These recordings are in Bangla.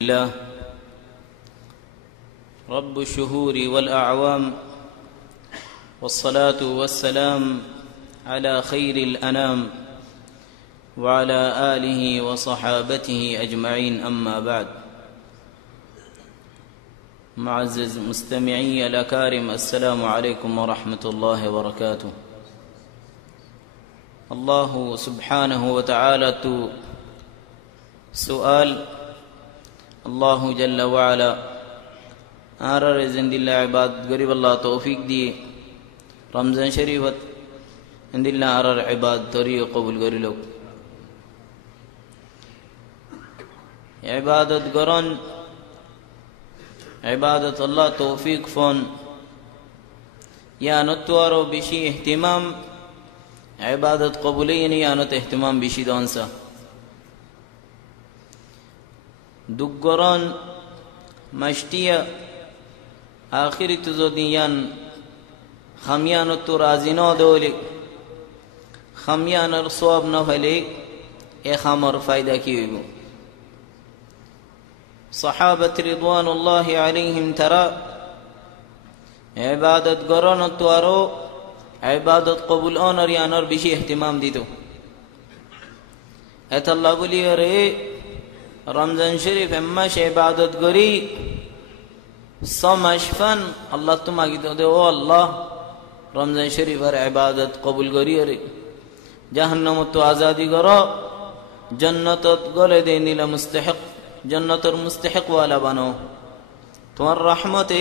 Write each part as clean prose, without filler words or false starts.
الله رب الشهور والأعوام والصلاة والسلام على خير الأنام وعلى آله وصحابته أجمعين أما بعد. معزز مستمعي الأكارم، السلام عليكم ورحمة الله وبركاته. الله سبحانه وتعالى سؤال الله جل وعلا آرر زندillah عباد غريب الله توفيق دي رمضان شريفت زندillah آرر عباد طريق قبول غريلو عبادت غران عبادت الله توفيق فون يا نتوارو بشي اهتمام عبادت قبولين يا نت اهتمام بشي دانسا দুগ্গরন মাস্টিয়া আখিরি তুজদিয়ান খামিয়ান তো রাজিন দৌলে খামিয়ানর সওয়াব না হলে এ খামর ফায়দা কি হইব? সাহাবাত রিদওয়ানুল্লাহি আলাইহিম তারা ইবাদত গরন তো আরো ইবাদত কবুল অনর ইয়ানর বেশি ইহতিমাম দিত। এত আল্লাহ বলি রে রমজান শরীফ এম্মাস ইবাদত করি সমাশফান আল্লাহ তোমাকে তো দে ও আল্লাহ রমজান শরীফের ইবাদত কবুল করি রে জাহান্নাম তো আজাদি করো জান্নাতত গলে দে নিলা মুস্তাহিক জান্নাতের মুস্তাহিক ওয়ালা বানো তোমার রহমতে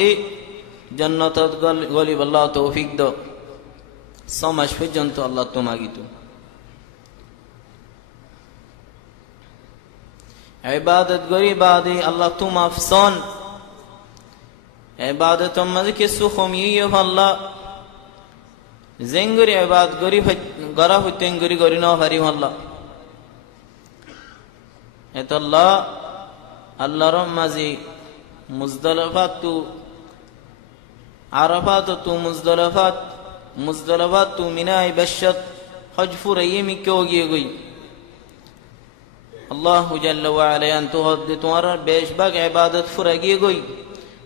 জান্নাতত গলি আল্লাহ তৌফিক দাও সমাশ পর্যন্ত আল্লাহ তোমাকে তো عبادت گری بعدی الله تو مفسان عبادت مزه که سخمیه الله زنگری عبادت گری گرا ہوتیں گری گری نہ ہری الله ات الله الله رمزی مزدلفات تو عرفات تو مزدلفات تو منای بشت حج فريمي کیوگی گئی الله جل وعلا ان تهد تمر بیش بگ عبادت فرگی گوی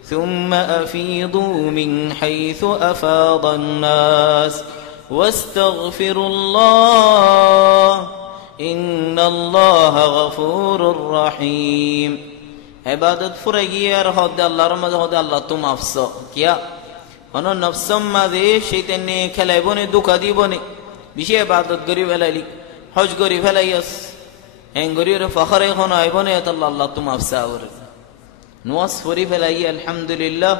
ثم افيضوا من حيث افاض الناس واستغفروا الله ان الله غفور رحيم عبادت فرگی ار هد الله رمز هد الله تم افسا کیا انو نفسم ما دے شیطان نے کھلے بنے دکھ دی بنے بیشی عبادت گری ولالی حج گری فلایس انگریر فخر خون آیبانیت الله تو مفساور نواس فوری فلایی الحمدلله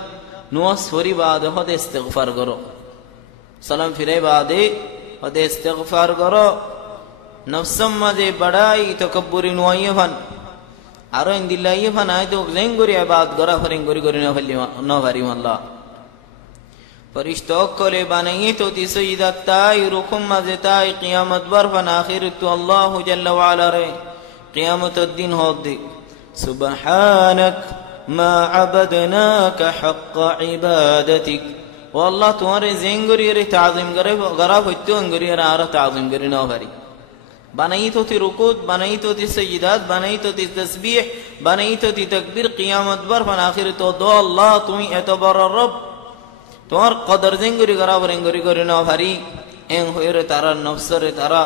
نواس فوری بعد خود استغفار کرو سلام فیره بعد خود استغفار کرو نفسم مده بڑائی تکبری نوائی فن ارو اندلائی فن آئی تو زنگوری عباد کرا فرنگوری گوری نوفریم الله فرشتوں کو لے بنائی تو تی سجدت تائی رکم مزتائی قیامت برفن آخر تو اللہ جل وعلا رہے قیامت الدین ہو دی سبحانک ما عبدناک حق عبادتک واللہ تمہارے زنگری رہ تعظیم گرا فتو انگری رہ آرہ تعظیم گری نو بھری بنائی تو تی رکوت بنائی تو تی سجدات بنائی تو تی تسبیح بنائی تو تی تکبیر قیامت برفن آخر تو دو اللہ تمہیں اعتبار رب তোমার কদর জেঙ্গুরি করা বরেঙ্গুরি করে না ভারী এং হইরে তারা নফসরে তারা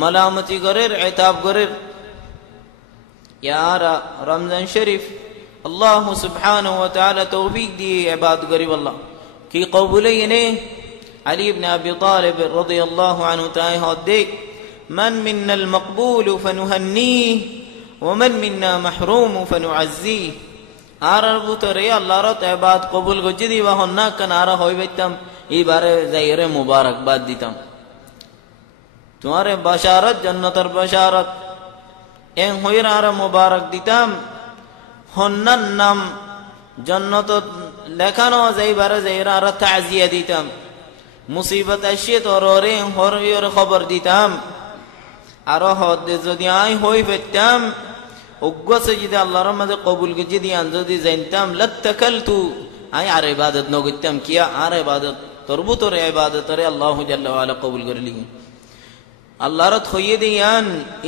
মালামতি করের ইতাব করের ইয়ারা রমজান শরীফ আল্লাহ সুবহানাহু ওয়া তাআলা তৌফিক দিয়ে ইবাদত করি আল্লাহ কি কবুলাইনে আলী ইবনে আবি তালিব রাদিয়াল্লাহু আনহু তাই হদে মান মিন্নাল মাকবুল ফানুহান্নিহি ওয়া মান মিন্না মাহরুম ফানুআজ্জিহি আরার বুতরে আল্লাহর ইবাদত কবুল গজি বা হন্না কানারা হই বাইতাম এবারে যাইরে মুবারকবাদ দিতাম তোমারে বাশারত জান্নাতের বাশারত এং হইরা আর মুবারক দিতাম হন্নার নাম জান্নাত লেখানো যাইবারে যাইরা আর তাজিয়া দিতাম মুসিবত আসে তোরে হরিয়র খবর দিতাম আর হদ যদি আই হই বাইতাম উগ্গস যদি আল্লাহর মাঝে কবুল গজি দি আন যদি জানতাম লতকালতু আই আর ইবাদত ন করতাম কিয়া আর ইবাদত তরবু তোর ইবাদত রে আল্লাহ জাল্লা ওয়ালা কবুল করলি আল্লাহর থইয়ে দিয়ান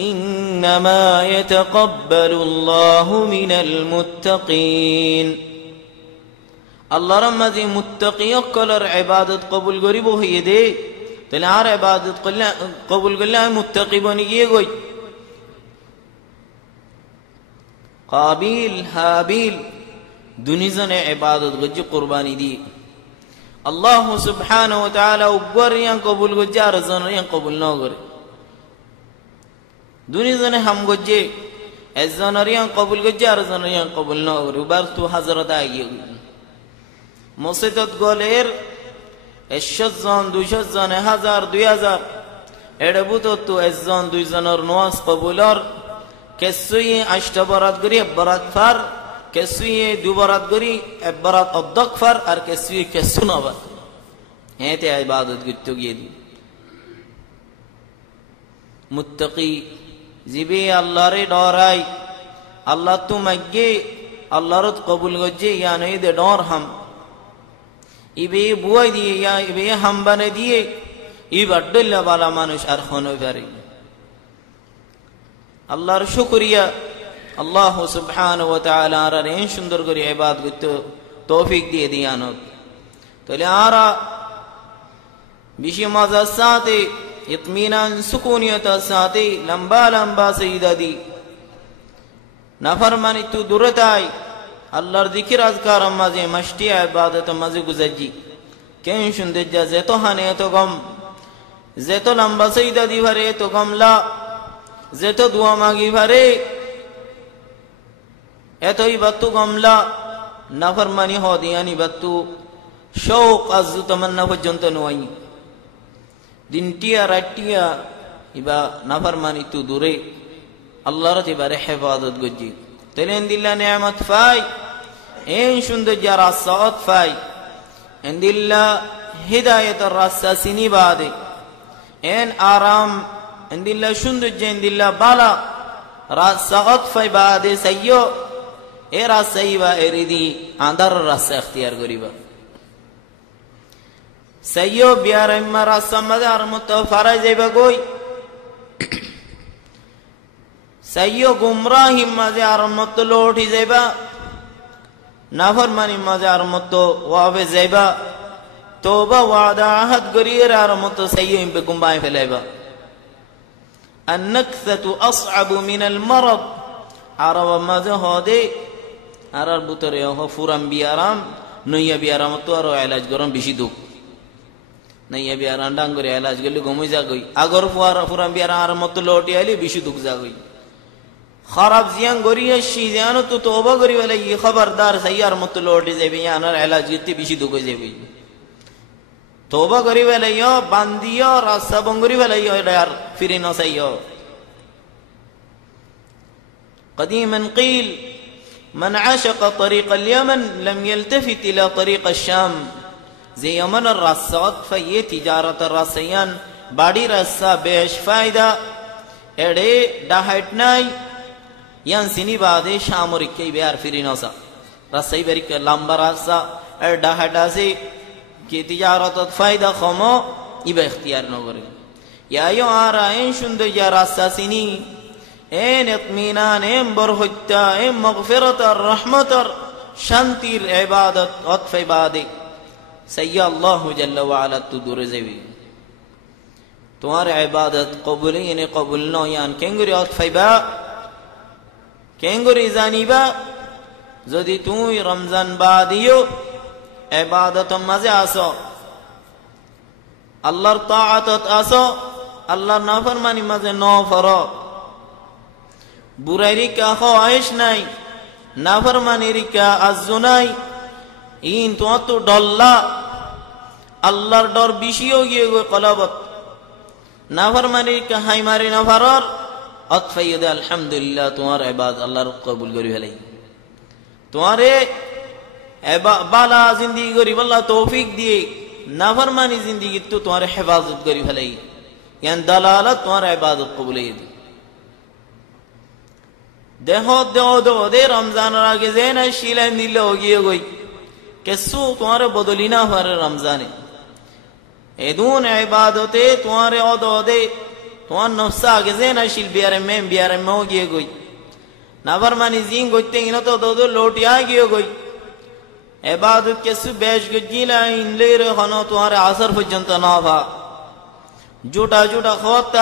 ইন্নামা ইয়াতাকাব্বালুল্লাহু মিনাল মুত্তাকিন আল্লাহর মাঝে মুত্তাকি অকলের ইবাদত কবুল করিব হইয়ে দে তাহলে আর ইবাদত করলে কবুল করলে আমি মুত্তাকি বনি গিয়ে গই কাবিল হাবিল দুনিজনে ইবাদত গজ্জি কুরবানি দি আল্লাহ সুবহানাহু ওয়া তাআলা উগরিয়ান কবুল গজ্জি আর জনরিয়ান কবুল ন করে দুনিজনে হাম গজ্জি এজনরিয়ান কবুল গজ্জি আর জনরিয়ান কবুল ন করে উবার তো হযরত আগিয়ে মসজিদত গলের 100 জন 200 জন 1000 2000 এড়ে বুতো তো একজন দুইজনের নামাজ কবুলর কেসুই 8 বরাত করি বরাত ফার কেসুই 2 বরাত করি এক বরাত অদ্দক ফার আর কেসুই কেসু নবা এতে ইবাদত করতে গিয়ে দি মুত্তাকি জিবে আল্লাহরে ডরাই আল্লাহ তো মাগে আল্লাহর কবুল গজে ইয়ানে দে ডর হাম ইবে বুয়াই দিয়ে ইয়া ইবে হামবানে দিয়ে ইবাদুল্লাহ বালা মানুষ আর খনো পারে আল্লাহর শুকরিয়া আল্লাহ সুবহানাহু ওয়া তাআলা আর এই সুন্দর করে ইবাদত করতে তৌফিক দিয়ে দিয়ানো তাহলে আরা বেশি মজার সাথে ইতমিনান সুকুনিয়তের সাথে লম্বা লম্বা সিজদা দি নাফরমানি তু দূরতাই আল্লাহর জিকির আজকার মাঝে মশটি ইবাদত মাঝে গুজাজি কেন শুনতে যা যেত হানে এত গম যেত লম্বা সিজদা দি ভরে তো গমলা যেত দোয়া মাগি ভরে এতই বাতু গমলা নাফরমানি হদিয়ানি বাতু শৌক আযু তামান্না পর্যন্ত নয় দিনটিয়া রাটিয়া ইবা নাফরমানি তু দূরে আল্লাহর এবারে হেফাজত গজি তেলেন দিল্লা নিয়ামত ফাই এন সুন্দর যারা সাত ফাই এন দিল্লা হিদায়াতের রাস্তা সিনি বাদে এন আরাম এন দিল্লা সুন্দর জেন দিল্লা বালা রাসাত ফাই বাদে সাইয়ো এ রাসাইবা এরিদি আন্দার রাস্তা ইখতিয়ার করিবা সাইয়ো বিয়ার ইম্মা রাস্তা মাদার মতো ফারাই যাইবা গই সাইয়ো গুমরাহি মাঝে আর মতো লোটি যাইবা নাফরমানি মাঝে আর মতো ওয়াবে যাইবা তওবা ওয়াদা আহাদ গরিয়ের আর মতো সাইয়ো ইমবে গুমবাই ফেলাইবা النكثة أصعب من المرض عرب মাঝে হদে আর বুতরে হ ফুরাম বিয়ারাম নইয়া বিয়ারাম তো আর ইলাজ গরম বেশি দুঃখ নইয়া বিয়ারাম ডাঙ্গরে ইলাজ গলি গমই যা গই আগর ফুরাম বিয়ারাম আর মতো লোটি আইলে বেশি দুঃখ যা গই خراب زیان گوریه شیزیانو تو توبه گوری ولی یہ خبردار سیار مت لوٹی زیبی یانر علاج گیتی بیشی دو زیبی توبه گوری ولی یا باندیا راستہ بنگوری ولی یا یار فرینو سیو قديما قيل من عاشق طريق اليمن لم يلتفت الى طريق الشام زي يمن الراسات في تجارة الراسيان باڑی راسا بیش فائدہ এড়ে ডাহাইট নাই ইয়ান সিনি বাদে শামরিকে বিয়ার ফিরিনসা রাসাই বেরিক লম্বা রাস্তা এর ডাহাইট আছে কি তিজারত ফায়দা খমো ইবা ইখতিয়ার ন করে ইয়ায়ো আর আইন সুন্দর ইয়া রাস্তা সিনি এন ইতমিনান এম বরহত্তা এম মাগফিরাত আর রহমত আর শান্তির ইবাদত অতফে বাদে সাইয়া আল্লাহ জাল্লা ওয়া আলা তু দূরে যাবি তোমার ইবাদত কবুল ইনে কবুল নয়ান কেঙ্গুরি অতফাইবা কেঙ্গুরি জানিবা যদি তুই রমজান বাদিও ইবাদত মাঝে আসো আল্লাহর তাআতত আসো আল্লাহর নাফরমানি মাঝে ন ফরো বুরাইরি কা খাওয়াইশ নাই নাফরমানির কা আযু নাই ইন তো ডল্লা আল্লাহর ডর বেশিও গিয়ে গো কলবত নাফরমানি কা হাই মারি না ফারর অতফাইদ আলহামদুলিল্লাহ তোমার ইবাদত আল্লাহর কবুল করি ফেলাই তোমারে বালা জিন্দেগি করি আল্লাহ তৌফিক দিয়ে নাফরমানি জিন্দেগি তো তোমার হেফাজত করি ফেলাই ইয়ান দালালত তোমার ইবাদত কবুল হই দেখো দে রমজানের আগে যে না শিলাই নিলে গিয়ে গই কেসু তোমার বদলি না পারে রমজানে এদুন ইবাদতে তোমারে অদদে তোমার নফসা আগে যে না শিল বিয়ারে মেও গিয়ে গই নাফার মানি জিং গইতে গিয়ে তো দোদো লোটিয়া গিয়ে গই এবাদত কেসু বেশ গিলা ইনলে রে হনো তোমার আসর পর্যন্ত না ভা জুটা জুটা খাওয়াতে